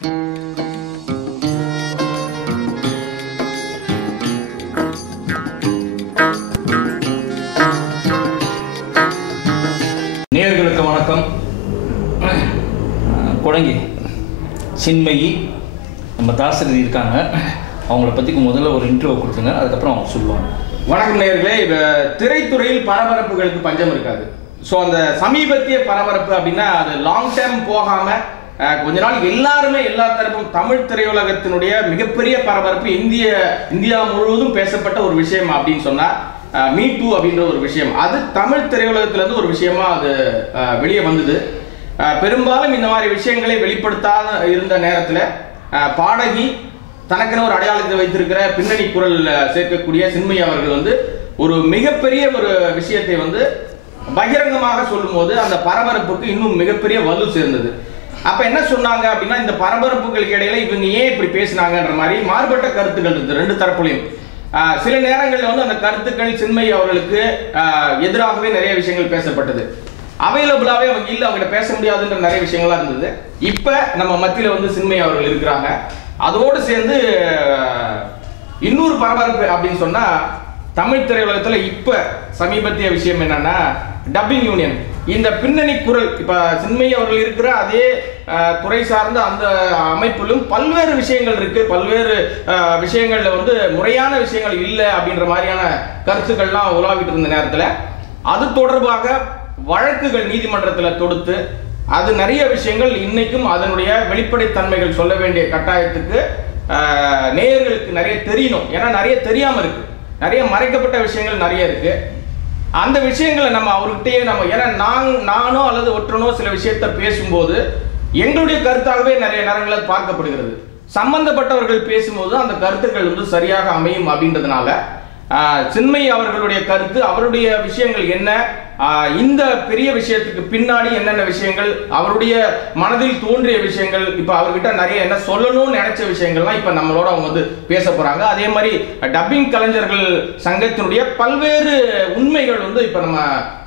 நேயர்களுக்கு வணக்கம். குழங்கி சின்மயி நம்ம தாசரதி இருக்காங்க. அவங்கள பற்றி முதல்ல ஒரு இன்ட்ரோ கொடுத்துங்க, அதுக்கப்புறம் அவங்க சொல்லுவாங்க. வணக்கம் நேயர்களே. திரைத்துறையில் பரபரப்புகளுக்கு பஞ்சம் இருக்காது. ஸோ அந்த சமீபத்திய பரபரப்பு அப்படின்னா அது லாங் டேர்ம் போகாமல் கொஞ்ச நாள் எல்லாருமே எல்லா தரப்பும் தமிழ் திரையுலகத்தினுடைய மிகப்பெரிய பரபரப்பு இந்தியா முழுவதும் பேசப்பட்ட ஒரு விஷயம் அப்படின்னு சொன்னால் மீ டூ அப்படின்ற ஒரு விஷயம். அது தமிழ் திரையுலகத்திலேருந்து ஒரு விஷயமா அது வெளியே வந்தது. பெரும்பாலும் இந்த மாதிரி விஷயங்களை வெளிப்படுத்தாத இருந்த நேரத்தில் பாடகி தனக்கென ஒரு அடையாளத்தை வைத்திருக்கிற பின்னணி குரல் சேர்க்கக்கூடிய சின்மயி அவர்கள் வந்து ஒரு மிகப்பெரிய ஒரு விஷயத்தை வந்து பகிரங்கமாக சொல்லும் போது அந்த பரபரப்புக்கு இன்னும் மிகப்பெரிய வலு சேர்ந்தது. அப்ப என்ன சொன்னாங்க அப்படின்னா, இந்த பரபரப்புகளுக்கு இடையில இவங்க ஏன் இப்படி பேசினாங்கன்ற மாதிரி மாறுபட்ட கருத்துக்கள் இருக்கு ரெண்டு தரப்புலையும். சில நேரங்களில் வந்து அந்த கருத்துக்கள் சின்மயி அவர்களுக்கு எதிராகவே நிறைய விஷயங்கள் பேசப்பட்டது. அவைலபிளாவே அவங்க இல்லை, அவங்ககிட்ட பேச முடியாதுன்ற நிறைய விஷயங்கள்லாம் இருந்தது. இப்ப நம்ம மத்தியில வந்து சின்மயி அவர்கள் இருக்கிறாங்க. அதோடு சேர்ந்து இன்னொரு பரபரப்பு அப்படின்னு சொன்னா தமிழ் திரையுலகத்துல இப்ப சமீபத்திய விஷயம் என்னன்னா டப்பிங் யூனியன். இந்த பின்னணி குரல் இப்ப சின்மயி அவர்கள் இருக்கிற அதே துறை சார்ந்த அந்த அமைப்பிலும் பல்வேறு விஷயங்கள் இருக்கு. பல்வேறு விஷயங்கள்ல வந்து முறையான விஷயங்கள் இல்லை அப்படின்ற மாதிரியான கருத்துக்கள்லாம் உலாவிட்டு இருந்த நேரத்தில் அது தொடர்பாக வழக்குகள் நீதிமன்றத்தில் தொடுத்து அது நிறைய விஷயங்கள் இன்னைக்கும் அதனுடைய வெளிப்படைத்தன்மைகள் சொல்ல வேண்டிய கட்டாயத்துக்கு நேயர்களுக்கு நிறைய தெரியணும். ஏன்னா நிறைய தெரியாம இருக்கு, நிறைய மறைக்கப்பட்ட விஷயங்கள் நிறைய இருக்கு. அந்த விஷயங்களை நம்ம அவர்கிட்டயே ஏன்னா நானோ அல்லது ஒற்றனோ சில விஷயத்த பேசும்போது எங்களுடைய கருத்தாகவே நிறைய நேரங்களில் பார்க்கப்படுகிறது. சம்பந்தப்பட்டவர்கள் பேசும்போது அந்த கருத்துக்கள் வந்து சரியாக அமையும் அப்படின்றதுனால சின்மயி அவர்களுடைய கருத்து, அவருடைய விஷயங்கள் என்ன, இந்த பெரிய விஷயத்துக்கு பின்னாடி என்னென்ன விஷயங்கள், அவருடைய மனதில் தோன்றிய விஷயங்கள், இப்ப அவர்கிட்ட நிறைய என்ன சொல்லணும்னு நினைச்ச விஷயங்கள்லாம் இப்ப நம்மளோட அவங்க வந்து பேச போறாங்க. அதே மாதிரி டப்பிங் கலைஞர்கள் சங்கத்தினுடைய பல்வேறு உண்மைகள் வந்து இப்ப நம்ம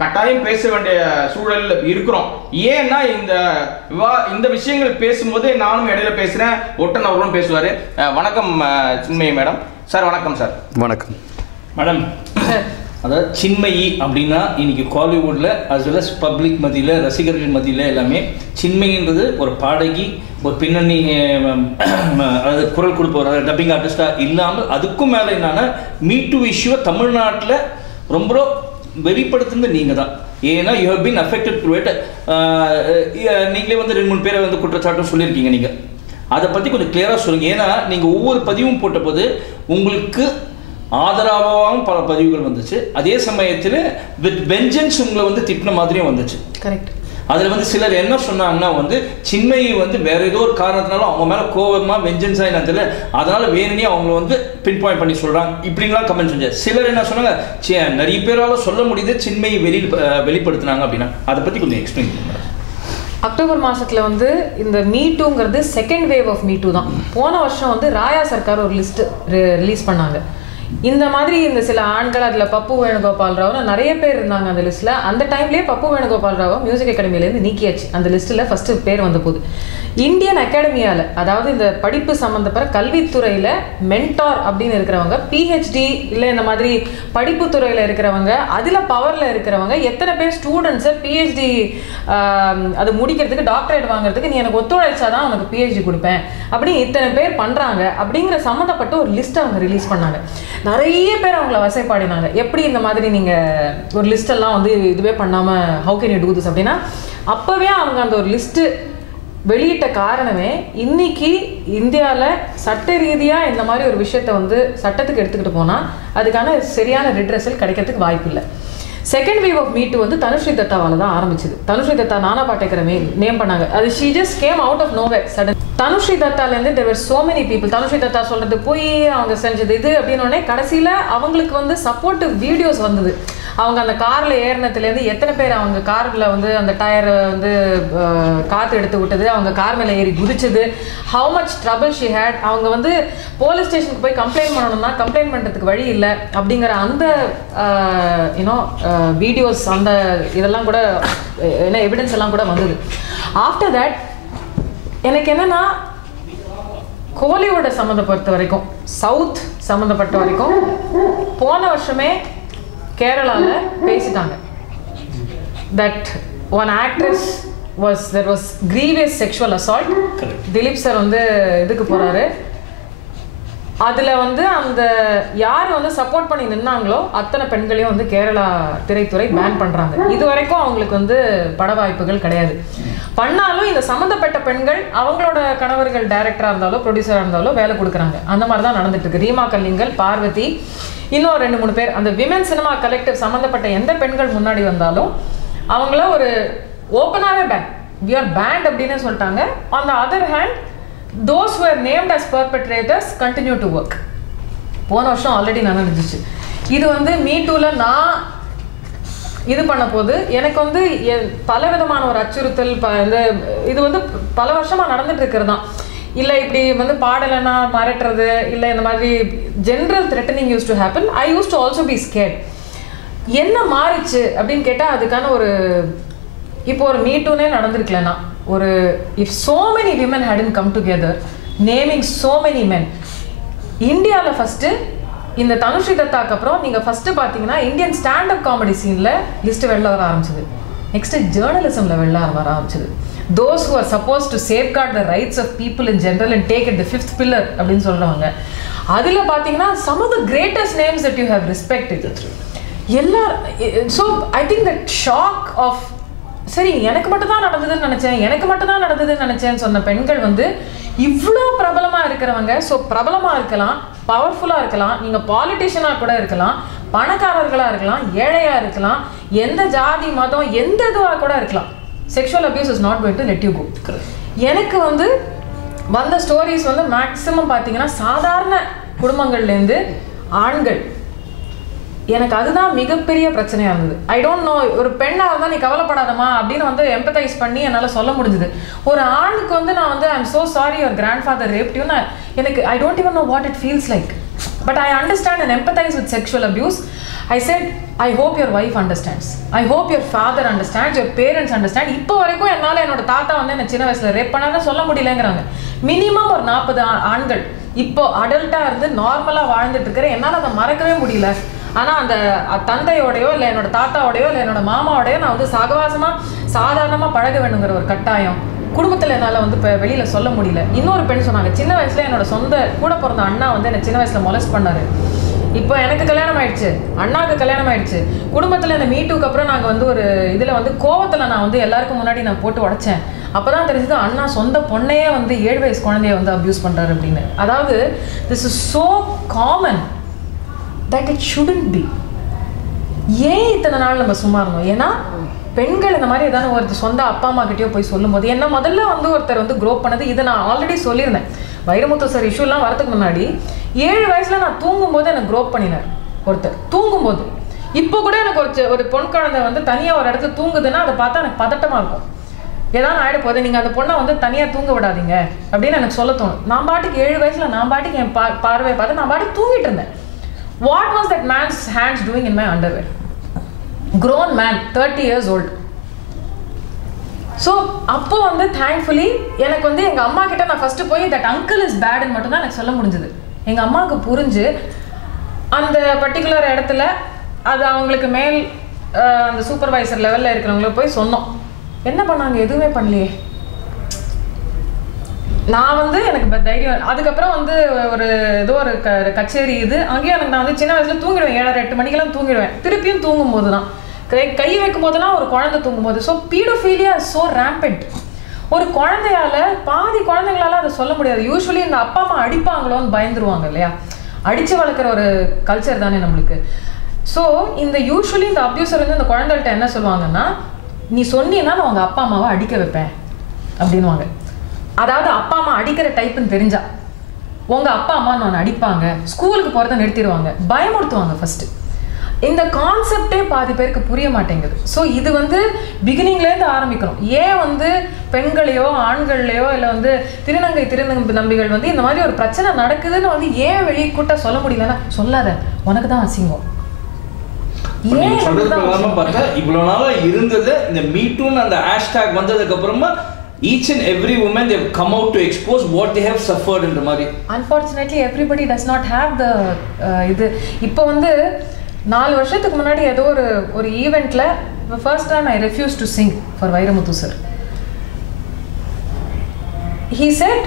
கட்டாயம் பேச வேண்டிய சூழல் இருக்கிறோம். ஏன்னா இந்த விஷயங்கள் பேசும்போதே நானும் இடையில பேசுறேன், ஒட்டன் அவர்களும் பேசுவாரு. வணக்கம் சின்மயி மேடம். சார் வணக்கம். சார் வணக்கம் மேடம். அதாவது சின்மயி அப்படின்னா இன்னைக்கு காலிவுட்ல அஸ் வெல் அஸ் பப்ளிக் மத்தியில், ரசிகர்கள் மத்தியில் எல்லாமே சின்மயின்றது ஒரு பாடகி, ஒரு பின்னணி அதாவது குரல் கொடுப்பவர், டப்பிங் ஆர்டிஸ்டா இல்லாமல் அதுக்கும் மேலே என்னன்னா மீ டூ இஷ்யூவை தமிழ்நாட்டில் ரொம்ப வெளிப்படுத்துனது நீங்கள் தான். ஏன்னா you have been affected through it. நீங்களே வந்து 2-3 பேரை வந்து குற்றச்சாட்டும் சொல்லியிருக்கீங்க. நீங்கள் அதை பற்றி கொஞ்சம் கிளியராக சொல்லுங்கள். ஏன்னா நீங்கள் ஒவ்வொரு பதிவும் போட்ட போது உங்களுக்கு ஆதரவாகவும் பல பதிவுகள் வந்துச்சு, அதே சமயத்தில் வித் வெஞ்சன்ஸ் உங்களை வந்து திட்டின மாதிரியும் வந்துச்சு. கரெக்ட். அதில் வந்து சிலர் என்ன சொன்னாங்கன்னா வந்து சின்மயி வந்து வேற ஏதோ ஒரு காரணத்தினாலும் அவங்க மேலே கோபமாக வெஞ்சன்ஸாக என்ன தெரியல, அதனால வேணுனே அவங்க வந்து பின் பாயிண்ட் பண்ணி சொல்கிறாங்க இப்படின்லாம் கமெண்ட் செஞ்சார். சிலர் என்ன சொன்னாங்க, நிறைய பேரால் சொல்ல முடியுது சின்மயி வெளிப்படுத்தினாங்க அப்படின்னா அதை பற்றி கொஞ்சம் எக்ஸ்பிளைன் பண்ணுங்க. அக்டோபர் மாதத்தில் வந்து இந்த மீ டூங்கிறது second wave of me too தான். போன வருஷம் வந்து ராயா சர்க்கார் ஒரு லிஸ்ட் ரிலீஸ் பண்ணாங்க. இந்த மாதிரி இந்த சில ஆண்கள், அதில் பப்பு வேணுகோபால் ராவ் நிறைய பேர் இருந்தாங்க அந்த லிஸ்ட்டில். அந்த டைம்லேயே பப்பு வேணுகோபால் ராவ் மியூசிக் அகாடமியிலேருந்து நீக்கியாச்சு. அந்த லிஸ்ட்டில் ஃபஸ்ட்டு பேர் வந்த போது இந்தியன் அகாடமியால், அதாவது இந்த படிப்பு சம்மந்தப்பட்ட கல்வித்துறையில் மென்டார் அப்படின்னு இருக்கிறவங்க, பிஹெச்டி இல்லை இந்த மாதிரி படிப்பு துறையில் இருக்கிறவங்க, அதில் பவரில் இருக்கிறவங்க எத்தனை பேர் ஸ்டூடெண்ட்ஸை பிஹெச்டி அது முடிக்கிறதுக்கு, டாக்டரேட் வாங்குறதுக்கு நீ எனக்கு ஒத்துழைச்சாதான் உனக்கு பிஹெச்டி கொடுப்பேன் அப்படின்னு இத்தனை பேர் பண்ணுறாங்க அப்படிங்கிற சம்மந்தப்பட்ட ஒரு லிஸ்ட்டை அவங்க ரிலீஸ் பண்ணாங்க. நிறைய பேர் அவங்கள வசைப்பாடினாங்க, எப்படி இந்த மாதிரி நீங்கள் ஒரு லிஸ்டெல்லாம் வந்து இதுவே பண்ணாமல் how can you do this அப்படின்னா. அப்போவே அவங்க அந்த ஒரு லிஸ்ட்டு வெளியிட்ட காரணமே இன்னைக்கு இந்தியாவில் சட்ட ரீதியாக இந்த மாதிரி ஒரு விஷயத்த வந்து சட்டத்துக்கு எடுத்துக்கிட்டு போனால் அதுக்கான சரியான ரிட்ரஸல் கிடைக்கிறதுக்கு வாய்ப்பு இல்லை. Second wave of me too வந்து தனுஸ்ரீ தத்தாவால் தான் ஆரம்பிச்சது. தனுஸ்ரீ தத்தா நானா பாட்டேக்கிற நேம் பண்ணாங்க. அது she just came out of nowhere sudden. Tanushree தத்தாலேருந்து there were so many people. Tanushree Dutta சொல்கிறது போய் அவங்க செஞ்சது இது அப்படின்னோடனே கடைசியில் அவங்களுக்கு வந்து சப்போர்ட்டிவ் வீடியோஸ் வந்தது. அவங்க அந்த காரில் ஏறினத்துலேருந்து எத்தனை பேர் அவங்க காரில் வந்து அந்த டயரை வந்து காற்று எடுத்து விட்டது, அவங்க கார் மேலே ஏறி குதிச்சது, how much trouble she had. அவங்க வந்து போலீஸ் ஸ்டேஷனுக்கு போய் கம்ப்ளைண்ட் பண்ணணும்னா கம்ப்ளைண்ட் பண்ணுறதுக்கு வழி இல்லை அப்படிங்கிற அந்த யூனோ வீடியோஸ், அந்த இதெல்லாம் கூட என்ன எவிடன்ஸ் எல்லாம் கூட வந்தது. ஆஃப்டர் தட் எனக்கு என்னென்னா கோலிவுட்டை சம்மந்தப்பட்ட வரைக்கும், சவுத் சம்மந்தப்பட்ட வரைக்கும் போன வருஷமே கேரளாவில் பேசிட்டாங்க. That one actress there was grievous sexual assault. Dileep sir வந்து இதுக்கு போகிறாரு. அதில் வந்து அந்த யார் வந்து சப்போர்ட் பண்ணி நின்னாங்களோ அத்தனை பெண்களையும் வந்து கேரளா திரைத்துறை பேன் பண்ணுறாங்க. இது வரைக்கும் அவங்களுக்கு வந்து பட வாய்ப்புகள் கிடையாது. பண்ணாலும் இந்த சம்மந்தப்பட்ட பெண்கள் அவங்களோட கணவர்கள் டைரக்டராக இருந்தாலோ ப்ரொடியூசராக இருந்தாலோ வேலை கொடுக்குறாங்க. அந்த மாதிரி தான் நடந்துட்டு இருக்கு. ரீமா கல்லிங்கல், பார்வதி, இன்னும் 2-3 பேர் அந்த விமென் சினிமா கலெக்டிவ் சம்மந்தப்பட்ட எந்த பெண்கள் முன்னாடி வந்தாலும் அவங்கள ஒரு ஓப்பனாகவே பேன், we are banned அப்படின்னு சொல்லிட்டாங்க. on the other hand, those who were named as perpetrators continue to work. போன வருஷம் ஆல்ரெடி நடந்துச்சு. இது வந்து மீ டூவில் நான் இது பண்ண போது எனக்கு வந்து பல விதமான ஒரு அச்சுறுத்தல், இந்த இது வந்து பல வருஷமாக நடந்துட்டு இருக்கிறது தான். இல்லை இப்படி வந்து பாடலைன்னா மிரட்டுறது, இல்லை இந்த மாதிரி general threatening used to happen. I used to also be scared. என்ன மாறிச்சு அப்படின்னு கேட்டால் அதுக்கான ஒரு இப்போ ஒரு மீட்டூனே நடந்திருக்கலன்னா, ஒரு if so many women hadn't come together naming so many men. இந்தியாவில் ஃபஸ்ட்டு இந்த தனுஸ்ரீ தத்தாக்கு அப்புறம் நீங்கள் ஃபஸ்ட்டு பார்த்தீங்கன்னா இந்தியன் ஸ்டாண்டப் காமெடி சீனில் லிஸ்ட்டு வெளில வர ஆரம்பிச்சது. நெக்ஸ்ட்டு ஜேர்னலிசமில் வெளில வர ஆரம்பிச்சது. Those who are supposed to safeguard the rights of people in general and take it the 5th pillar அப்படின்னு சொல்கிறவங்க. அதில் பார்த்தீங்கன்னா some of the greatest names that you have respected எல்லாரும். So I think that shock of சரி எனக்கு மட்டும் தான் நடந்ததுன்னு நினச்சேன்னு சொன்ன பெண்கள் வந்து இவ்வளோ பிரபலமாக இருக்கிறவங்க. ஸோ பிரபலமாக இருக்கலாம், பவர்ஃபுல்லாக இருக்கலாம், நீங்கள் பாலிட்டிஷியனாக கூட இருக்கலாம், பணக்காரர்களாக இருக்கலாம், ஏழையாக இருக்கலாம், எந்த ஜாதி மதம் எந்த இதுவாக கூட இருக்கலாம். Sexual abuse is not going to let you go. எனக்கு வந்து வந்த ஸ்டோரிஸ் வந்து மேக்ஸிமம் பார்த்தீங்கன்னா சாதாரண குடும்பங்கள்லேருந்து ஆண்கள். எனக்கு அதுதான் மிகப்பெரிய பிரச்சனையாக இருந்தது. ஐ டோன்ட் நோ, ஒரு பெண்ணாக இருந்தால் நீ கவலைப்படாதமா அப்படின்னு வந்து எம்பத்தைஸ் பண்ணி என்னால் சொல்ல முடிஞ்சுது. ஒரு ஆணுக்கு வந்து நான் வந்து I'm so sorry your grandfather ரேப்டியூன்னு எனக்கு I don't even know what it feels like. But I understand and empathise with sexual abuse. I said, I hope your wife understands. I hope your father understands, your parents understand. இப்போ வரைக்கும் என்னால் என்னோட தாத்தா வந்து என்ன சின்ன வயசில் rape பண்ணாலும் சொல்ல முடியலங்கிறாங்க. மினிமம் ஒரு 40 ஆண்கள் இப்போ அடல்ட்டாக இருந்து நார்மலாக வாழ்ந்துட்டு இருக்கிற என்னால் அதை மறக்கவே முடியல. ஆனால் அந்த தந்தையோடையோ இல்லை என்னோட தாத்தாவோடையோ இல்லை என்னோட மாமாவோடையோ நான் வந்து சகவாசமாக சாதாரணமாக பழக வேணுங்கிற ஒரு கட்டாயம் குடும்பத்தில் என்னால் வந்து இப்போ வெளியில் சொல்ல முடியல. இன்னொரு பெண் சொன்னாங்க, சின்ன வயசில் என்னோட சொந்த கூட பிறந்த அண்ணா வந்து என்னை சின்ன வயசில் மொலஸ்ட் பண்ணார். இப்போ எனக்கு கல்யாணம் ஆயிடுச்சு, அண்ணாவுக்கு கல்யாணம் ஆயிடுச்சு. குடும்பத்தில் இந்த மீட்டுக்கு அப்புறம் நாங்கள் வந்து ஒரு இதில் வந்து கோவத்தில் நான் வந்து எல்லாருக்கும் முன்னாடி நான் போட்டு உடைச்சேன். அப்போ தான் தெரிஞ்சது அண்ணா சொந்த பொண்ணையே வந்து 7 வயசு குழந்தைய வந்து அப்யூஸ் பண்ணுறாரு அப்படின்னு. அதாவது this is so common that it shouldn't be. ஏன் இத்தனை நாள் நம்ம சும்மா இருந்தோம்? ஏன்னா பெண்கள் இந்த மாதிரி ஏதாவது ஒரு சொந்த அப்பா அம்மா கிட்டேயோ போய் சொல்லும்போது என்ன முதல்ல வந்து ஒருத்தர் வந்து க்ரோ பண்ணது, இதை நான் ஆல்ரெடி சொல்லியிருந்தேன். வைரமுத்து சார் இஷ்யூலாம் வரதுக்கு முன்னாடி 7 வயசுல நான் தூங்கும்போது எனக்கு க்ரோ பண்ணினார் ஒருத்தர். தூங்கும்போது இப்போ கூட எனக்கு ஒரு பொன் குழந்தை வந்து தனியாக ஒரு இடத்துல தூங்குதுன்னா அதை பார்த்தா எனக்கு பதட்டமாக இருக்கும். ஏதாவது ஆகிட போகுது, நீங்கள் அந்த பொண்ணை வந்து தனியாக தூங்க விடாதீங்க அப்படின்னு எனக்கு சொல்ல தோணும். நான் பாட்டுக்கு 7 வயசுல நான் பாட்டுக்கு என் பார்வையை பார்த்து நான் பாட்டுக்கு தூங்கிட்டு இருந்தேன். What was that man's hands doing in my underwear? Grown man, 30 years old. So அப்போ வந்து தேங்க்ஃபுல்லி எனக்கு வந்து எங்கள் அம்மா கிட்ட நான் ஃபஸ்ட்டு போய் தட் அங்கிள் இஸ் பேடுன்னு மட்டும்தான் எனக்கு சொல்ல முடிஞ்சுது. எங்கள் அம்மாவுக்கு புரிஞ்சு அந்த பர்டிகுலர் இடத்துல அது அவங்களுக்கு மேல் அந்த சூப்பர்வைசர் லெவலில் இருக்கிறவங்களுக்கு போய் சொன்னோம். என்ன பண்ணாங்க? எதுவுமே பண்ணலையே. நான் வந்து எனக்கு தைரியம். அதுக்கப்புறம் வந்து ஒரு ஏதோ ஒரு கச்சேரி இது அங்கேயும் எனக்கு நான் வந்து சின்ன வயசில் தூங்கிடுவேன், 7-8 மணிக்கெல்லாம் தூங்கிடுவேன். திருப்பியும் தூங்கும் போது தான் கை வைக்கும் போதெல்லாம் ஒரு குழந்தை தூங்கும்போது. So paedophilia is so rampant. ஒரு குழந்தையால பாதி குழந்தைங்களால அதை சொல்ல முடியாது. யூஸ்வலி இந்த அப்பா அம்மா அடிப்பாங்களோன்னு பயந்துருவாங்க இல்லையா? அடித்து வளர்க்குற ஒரு கல்ச்சர் தானே நம்மளுக்கு. ஸோ இந்த யூஸ்வலி இந்த அப்யூசர் வந்து இந்த குழந்தைகிட்ட என்ன சொல்லுவாங்கன்னா, நீ சொன்னீன்னா நான் உங்கள் அப்பா அம்மாவை அடிக்க வைப்பேன் அப்படின்வாங்க. அதாவது அப்பா அம்மா அடிக்கிற டைப்புன்னு தெரிஞ்சா உங்கள் அப்பா அம்மா நான் அடிப்பாங்க, ஸ்கூலுக்கு போகிறத நிறுத்திடுவாங்க, பயமுறுத்துவாங்க ஃபஸ்ட்டு. இந்த கான்செப்டே பாதி பேருக்கு புரிய மாட்டேங்குது. ஸோ இது வந்து பிகினிங்லேருந்து ஆரம்பிக்கணும். ஏன் வந்து பெண்களையோ ஆண்கள்லையோ இல்லை வந்து திருநம்பிகள் வந்து இந்த மாதிரி ஒரு பிரச்சனை நடக்குதுன்னு வந்து ஏன் வெளியே கூட்ட சொல்ல முடியலன்னா, சொல்லாத உனக்கு தான் அசிங்கம். ஏன் பார்த்தா இவ்வளோ நாளாக இருந்தது இந்த மீட்டூன்னு அந்த ஹேஷ்டேக் வந்ததுக்கு அப்புறமா each and every woman they have come out to expose what they have suffered in the mari. Unfortunately everybody does not have the இது இப்போ வந்து 4 வருஷத்துக்கு முன்னாடி ஏதோ ஒரு ஈவென்ட்ல first time I refused to sing for Vairamuthu sir. He said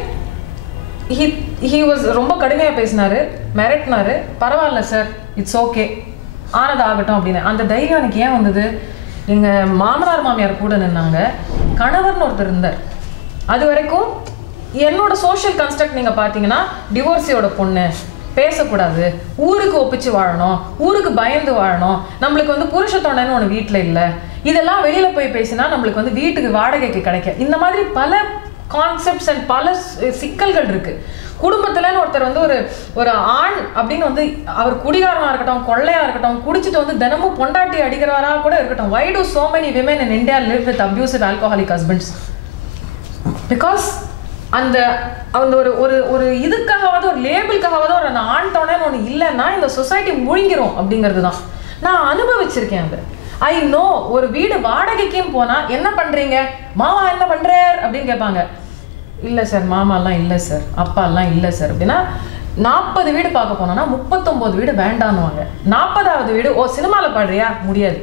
he was ரொம்ப கடுமையா பேசினாரு, மிரட்டினாரு. பரவாயில்ல சார், இட்ஸ் ஓகே, ஆனது ஆகட்டும் அப்படின்னு. அந்த தைரியம் எனக்கு ஏன் வந்தது? எங்க மாமனார் மாமியார் கூட நின்னாங்க, கணவர்னு ஒருத்தர் இருந்தார். அது வரைக்கும் என்னோட சோஷியல் கன்ஸ்ட்ரக்ட் நீங்க பாத்தீங்கன்னா டிவோர்ஸியோட பொண்ணு, பேசக்கூடாது, ஊருக்கு ஒப்பிச்சு வாழணும், ஊருக்கு பயந்து வாழணும், நம்மளுக்கு வந்து புருஷத்தோண்டன்னு ஒன்று வீட்டில் இல்லை, இதெல்லாம் வெளியில போய் பேசினா நம்மளுக்கு வந்து வீட்டுக்கு வாடகைக்கு கிடைக்க, இந்த மாதிரி பல கான்செப்ட்ஸ் அண்ட் பல சிக்கல்கள் இருக்கு. குடும்பத்துலன்னு ஒருத்தர் வந்து ஒரு ஆண் அப்படின்னு வந்து அவர் குடிகாரனா இருக்கட்டும், கொள்ளையா இருக்கட்டும், குடிச்சிட்டு வந்து தினமும் பொண்டாட்டி அடிக்கிறவரா கூட இருக்கட்டும். Why do so many women in India live with abusive alcoholic husbands? Because அந்த ஒரு இதுக்காகவாவது, ஒரு லேபிளுக்காகவாவது ஒரு ஆண் தோணன்னு ஒன்று இல்லைன்னா இந்த சொசைட்டி முழுங்கிரும் அப்படிங்கிறது தான் நான் அனுபவிச்சிருக்கேன். அது ஐ நோ. ஒரு வீடு வாடகைக்கும் போனா என்ன பண்றீங்க, மாமா என்ன பண்றார் அப்படின்னு கேட்பாங்க. இல்லை சார், மாமாலாம் இல்லை சார், அப்பாலாம் இல்லை சார் அப்படின்னா 40 வீடு பார்க்க போனோம்னா 39 வீடு வேண்டான்னுவாங்க. 40வது வீடு, ஓ சினிமாவில் பாடுறியா, முடியாது.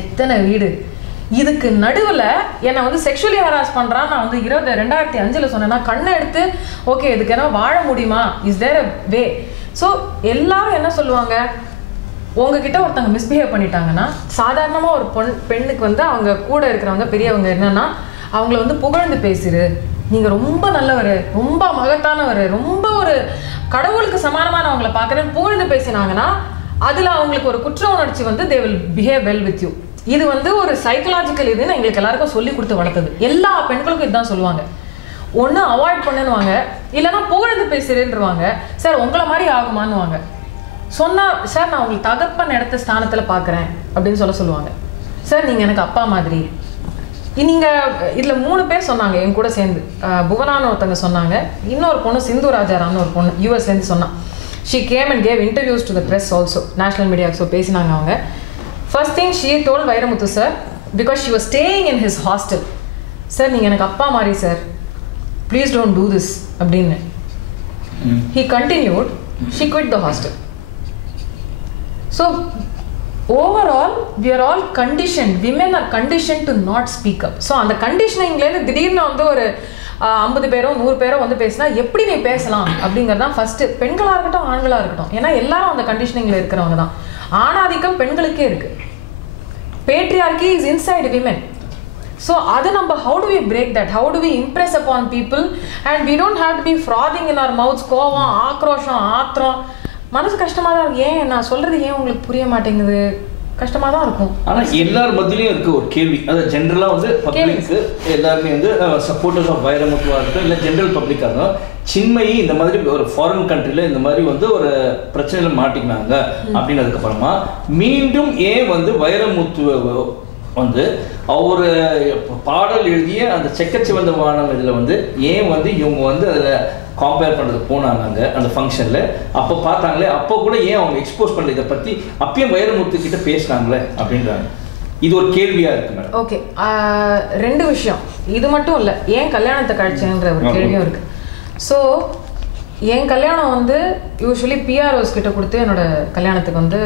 எத்தனை வீடு இதுக்கு நடுவில் என்னை வந்து செக்ஷுவலி ஹராஸ் பண்ணுறான்னு நான் வந்து 2005 சொன்னேன்னா கண்ணை எடுத்து ஓகே இதுக்கு என்ன வாழ முடியுமா, is there a way? So எல்லாரும் என்ன சொல்லுவாங்க, உங்ககிட்ட ஒருத்தவங்க மிஸ்பிஹேவ் பண்ணிட்டாங்கன்னா சாதாரணமாக ஒரு பெண்ணுக்கு வந்து அவங்க கூட இருக்கிறவங்க பெரியவங்க என்னன்னா அவங்கள வந்து புகழ்ந்து பேசுரு, நீங்கள் ரொம்ப நல்லவர், ரொம்ப மகத்தானவர், ரொம்ப ஒரு கடவுளுக்கு சமானமான அவங்கள பார்க்குறேன்னு புகழ்ந்து பேசினாங்கன்னா அதில் அவங்களுக்கு ஒரு குற்ற உணர்ச்சி வந்து they will behave well with you. இது வந்து ஒரு சைக்கலாஜிக்கல் இதுன்னு எங்களுக்கு எல்லாருக்கும் சொல்லி கொடுத்து வளர்த்தது. எல்லா பெண்களுக்கும் இதுதான் சொல்லுவாங்க. ஒன்று அவாய்ட் பண்ணுவாங்க, இல்லைன்னா புகழ்ந்து பேசுறேன்ருவாங்க. சார் உங்களை மாதிரி ஆகுமான்னுவாங்க. சொன்னால் சார் நான் உங்களுக்கு தகப்பன் இடத்த ஸ்தானத்தில் பார்க்குறேன் அப்படின்னு சொல்லுவாங்க. சார் நீங்கள் எனக்கு அப்பா மாதிரி. நீங்கள் இதில் 3 பேர் சொன்னாங்க என் கூட சேர்ந்து. புவனான்னு ஒருத்தங்க சொன்னாங்க, இன்னொரு பொண்ணு சிந்து ராஜாரான்னு ஒரு பொண்ணு யூஎஸ்லேருந்து சொன்னான். She came and gave interviews to the press also, national மீடியாவுக்கு. ஸோ பேசினாங்க அவங்க. First thing she told Vairamuthu sir, because she was staying in his hostel, sir நீங்க எனக்கு அப்பா மாதிரி sir, please don't do this அப்படின்னு. He continued, she quit the hostel. So overall we are all conditioned, women are conditioned to not speak up. So அந்த கண்டிஷனிங்லேருந்து திடீர்னு வந்து ஒரு 50 பேரோ 100 பேரோ வந்து பேசினா எப்படி நீ பேசலாம் அப்படிங்கிறது தான் ஃபஸ்ட்டு. பெண்களாக இருக்கட்டும் ஆண்களாக இருக்கட்டும், ஏன்னா எல்லாரும் அந்த கண்டிஷனிங்கில் இருக்கிறவங்க தான். ஆணாதிக்கம் பெண்களுக்கே இருக்கு. Patriarchy is inside women. So அது நம்ம how do we break that, how do we impress upon people, and we don't have to be frothing in our mouths. கோவம், ஆக்ரோஷம், ஆத்திரம், மனசு கஷ்டமாக தான் இருக்கும். ஏன் நான் சொல்றது ஏன் உங்களுக்கு புரிய மாட்டேங்குது, கஷ்டமாக தான் இருக்கும். ஆனால் எல்லார் மத்தியிலையும் இருக்க ஒரு கேள்வி, அது ஜென்ரலாக வந்து பப்ளிக்கு எல்லாருமே வந்து சப்போர்ட்டர்ஸ் ஆஃப் வைரமுத்துவாக இருக்கட்டும், இல்லை ஜென்ரல் பப்ளிக்காக இருக்கும். சின்மயி இந்த மாதிரி ஒரு ஃபாரின் கண்ட்ரியில் இந்த மாதிரி வந்து ஒரு பிரச்சனையில் மாட்டிக்கினாங்க அப்படின்னதுக்கப்புறமா மீண்டும் ஏன் வந்து வைரமுத்து வந்து அவர் பாடல் எழுதிய அந்த செக்கச்சிவந்த வானம் இதில் வந்து ஏன் வந்து இவங்க வந்து அதில் கம்பேர் பண்ணுறது போனாங்க அந்த ஃபங்க்ஷனில். அப்போ பார்த்தாங்களே, அப்போ கூட ஏன் அவங்க எக்ஸ்போஸ் பண்ணல இதை பற்றி, அப்பயும் வைரமுத்து கிட்ட பேசினாங்களே அப்படின்றாங்க. இது ஒரு கேள்வியாக இருக்கு மேடம். ஓகே, 2 விஷயம். இது மட்டும் இல்லை, ஏன் கல்யாணத்தை கழிச்சேன்ற ஒரு கேள்வியும் இருக்குது. ஸோ என் கல்யாணம் வந்து யூஸ்வலி பிஆர்ஓஸ் கிட்ட கொடுத்து என்னோட கல்யாணத்துக்கு வந்து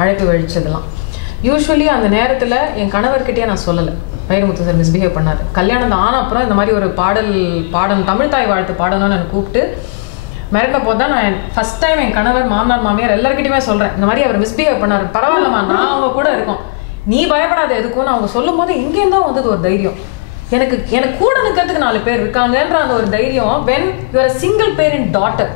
அழைப்பு வழிச்சதெல்லாம். யூஸ்வலி அந்த நேரத்தில் என் கணவர்கிட்டயே நான் சொல்லலை, வைரமுத்து சார் மிஸ்பிஹேவ் பண்ணார். கல்யாணம் ஆன அப்புறம் இந்த மாதிரி ஒரு பாடல் தமிழ் தாய் வாழ்த்து பாடணும்னு என்னை கூப்பிட்டு மிரட்ட போது தான் நான் ஃபஸ்ட் டைம் என் கணவர், மாமனார், மாமியார் எல்லாருக்கிட்டையுமே சொல்கிறேன், இந்த மாதிரி அவர் மிஸ்பிஹேவ் பண்ணார், பரவாயில்லம்மா நான் அவங்க கூட இருக்கோம், நீ பயப்படாத எதுக்கும்னு அவங்க சொல்லும் போது இங்கேயும் தான் வந்தது ஒரு தைரியம். எனக்கு கூட நிற்கிறதுக்கு 4 பேர் இருக்காங்கன்ற அந்த ஒரு தைரியம். When you are single parent daughter.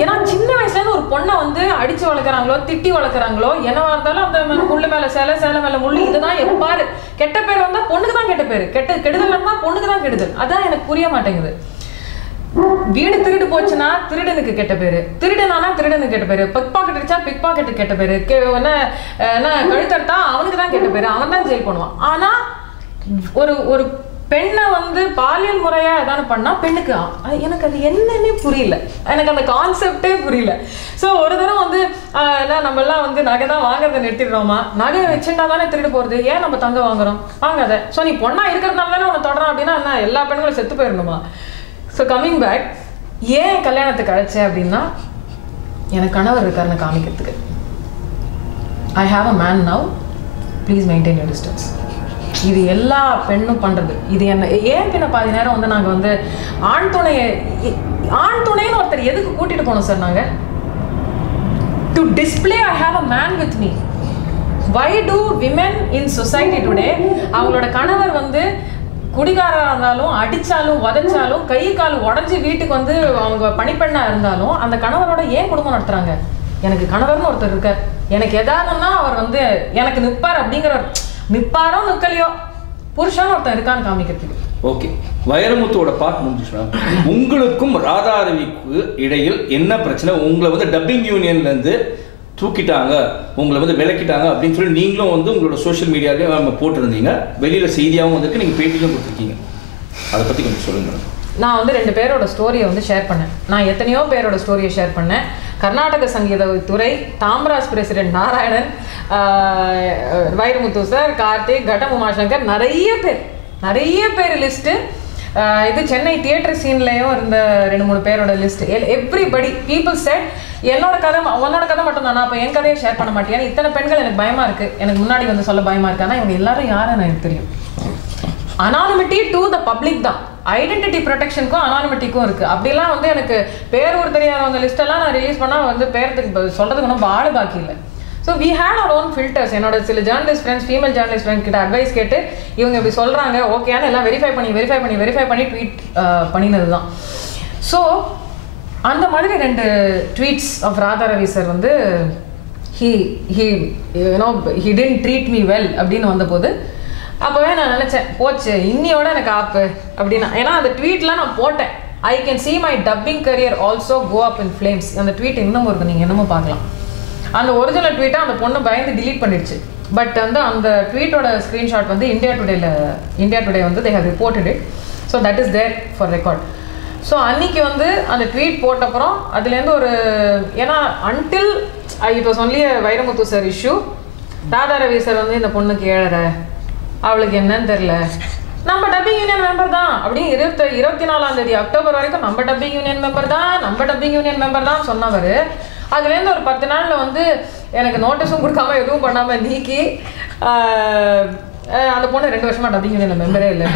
ஏன்னா சின்ன வயசுலேருந்து ஒரு பொண்ணை வந்து அடிச்சு வளர்க்குறாங்களோ திட்டி வளர்க்குறாங்களோ என்னவா இருந்தாலும் அந்த முள்ளு மேலே சேலை மேலே முள்ளு, இதுதான் எப்பாரு. கெட்ட பேர் வந்தால் பொண்ணுக்கு தான் கெட்ட பேர், கெடுதல் இருந்தால் பொண்ணுக்கு தான் கெடுதல். அதான் எனக்கு புரிய மாட்டேங்குது. வீடு திருடு போச்சுன்னா திருடனுக்கு கெட்ட பேரு, திருடனானா திருடனுக்கு கெட்ட பேரு, பிக் பாக்கெட் அடிச்சா பிக் பாக்கெட்டுக்கு கெட்ட பேரு, என்ன கழுத்தட்டா அவனுக்கு தான் கெட்ட பேரு, அவன் தான் ஜெயில் பண்ணுவான். ஆனா ஒரு பெண்ணை வந்து பாலியல் முறையா ஏதாவது பண்ணா பெண்ணுக்கு எனக்கு அது என்னன்னே புரியல, எனக்கு அந்த கான்செப்டே புரியல. ஸோ ஒரு தடவை வந்து நம்ம எல்லாம் வந்து நகை தான் வாங்குறதை நிறுத்திடுறோமா, நகை வச்சுட்டா தானே திருட்டு போறது, ஏன் நம்ம தங்க வாங்குறோம், வாங்காத. ஸோ நீ பொண்ணா இருக்கிறதுனால தானே உன்னை தொடறான் அப்படின்னா என்ன எல்லா பெண்களும் செத்து போயிடணுமா? ஸோ கம்மிங் பேக், ஏன் கல்யாணத்துக்கு அழைச்சேன் அப்படின்னா எனக்கு கணவர் இருக்காருன்னு காமிக்கிறதுக்கு. I have a man now, please maintain your distance. இது எல்லா பெண்ணும் பண்றது. இது என்ன ஏன் பின்ன பாதி நேரம் வந்து நாங்கள் வந்து ஆண் துணைன்னு ஒருத்தர் எதுக்கு கூட்டிட்டு போனோம் சார் நாங்க? To display I have a man with me. Why do women in society today அவங்களோட கணவர் வந்து குடிகாரராக இருந்தாலும் அடிச்சாலும் உதைச்சாலும் கை கால் உடஞ்சி வீட்டுக்கு வந்து அவங்க பணிப்பெண்ணா இருந்தாலும் அந்த கணவரோட ஏன் குடும்பம் நடத்துறாங்க? எனக்கு கணவர்னு ஒருத்தர் இருக்கார், எனக்கு எதாவதுன்னா அவர் வந்து எனக்கு நிற்பார் அப்படிங்கிற, நிற்பாரோ நிற்கலையோ புருஷன் ஒருத்தன் இருக்கான்னு காமிக்கிறதுக்கு. ஓகே, வைரமுத்துவோட பார்ட் முடிஞ்சுச்சுனா உங்களுக்கும் ராதா ரவிக்கு இடையில் என்ன பிரச்சனை? உங்களை வந்து டப்பிங் யூனியன்லேருந்து தூக்கிட்டாங்க, உங்களை வந்து விலக்கிட்டாங்க அப்படின்னு சொல்லி நீங்களும் வந்து உங்களோட சோஷியல் மீடியாவிலே நம்ம போட்டிருந்தீங்க, வெளியில் செய்தியாகவும் வந்துருக்கு, நீங்கள் பேட்டியும் கொடுத்துருக்கீங்க. அதை பற்றி கொஞ்சம் சொல்லுங்கள். நான் வந்து 2 பேரோட ஸ்டோரியை வந்து ஷேர் பண்ணேன். நான் எத்தனையோ பேரோட ஸ்டோரியை ஷேர் பண்ணேன். கர்நாடக சங்கீத துறை தாம்ராஸ் பிரசிடென்ட் நாராயணன், வைரமுத்து சார், கார்த்திக், கட்டம் உமாசங்கர், நிறைய பேர் லிஸ்ட்டு. இது சென்னை தியேட்டர் சீன்லேயும் இருந்த 2-3 பேரோட லிஸ்ட். எவ்ரிபடி பீப்புள் செட் என்னோட கதை உன்னோட கதை மட்டும் தானா, அப்போ என் கதையை ஷேர் பண்ண மாட்டேன். இத்தனை பெண்கள் எனக்கு பயமா இருக்கு, எனக்கு முன்னாடி வந்து சொல்ல பயமா இருக்கு. ஆனால் இவங்க எல்லாரும் யாருன்னு எனக்கு தெரியும். அனானிமிட்டி டு த பப்ளிக் தான், ஐடென்டிட்டி ப்ரொடெக்ஷனுக்கும் அனானிமிட்டிக்கும் இருக்கு. அப்படிலாம் வந்து எனக்கு பேர் ஒரு தெரியாதவங்க லிஸ்டெல்லாம் நான் ரிலீஸ் பண்ணால் வந்து பேரத்துக்கு சொல்றதுக்கு நம்ம ஆளு பாக்கி இல்லை. So we had our own filters. என்னோட சில journalist friends, female journalist friend கிட்ட அட்வைஸ் கேட்டு இவங்க இப்படி சொல்றாங்க ஓகேன்னு எல்லாம் வெரிஃபை பண்ணி ட்வீட் பண்ணினது தான். ஸோ அந்த மாதிரி 2 tweets of Radha Ravi sir வந்து he didn't treat me well அப்படின்னு வந்தபோது அப்போவே நான் நினச்சேன், போச்சு இன்னியோட எனக்கு ஆப்பு அப்படின்னா. ஏன்னா அந்த ட்வீட்லாம் நான் போட்டேன், I can see my dubbing career also go up in flames. அந்த ட்வீட் இன்னும் இருக்கு, நீங்கள் என்னமோ பார்க்கலாம். அந்த ஒரிஜினல் ட்வீட்டை அந்த பொண்ணு பயந்து டிலீட் பண்ணிடுச்சு. பட் வந்து அந்த ட்வீட்டோட ஸ்க்ரீன்ஷாட் வந்து இந்தியா டுடே வந்து they have reported it. So that is there for record. So அன்னைக்கு வந்து அந்த ட்வீட் போட்டப்புறம் அதுலேருந்து ஒரு, ஏன்னா until it was only Vairamuthu sir issue. Radha Ravi sir வந்து இந்த பொண்ணுக்கு 7.5, அவளுக்கு என்னன்னு தெரியல, நம்ம டப்பிங் யூனியன் மெம்பர் தான் அப்படின்னு 24 அக்டோபர் வரைக்கும் நம்ம டப்பிங் யூனியன் மெம்பர் தான் சொன்னவர். அதுலேருந்து ஒரு 10 நாளில் வந்து எனக்கு நோட்டீஸும் கொடுக்காம எதுவும் பண்ணாமல் நீக்கி அந்த பொண்ணு 2 வருஷமா டப்பிங் யூனியன் மெம்பரே இல்லை.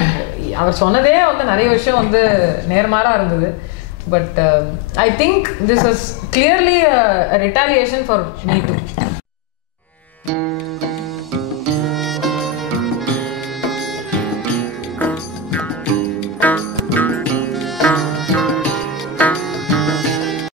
அவர் சொன்னதே வந்து நிறைய விஷயம் வந்து நேர்மாறாக இருந்தது. But I think this was clearly a retaliation for me too.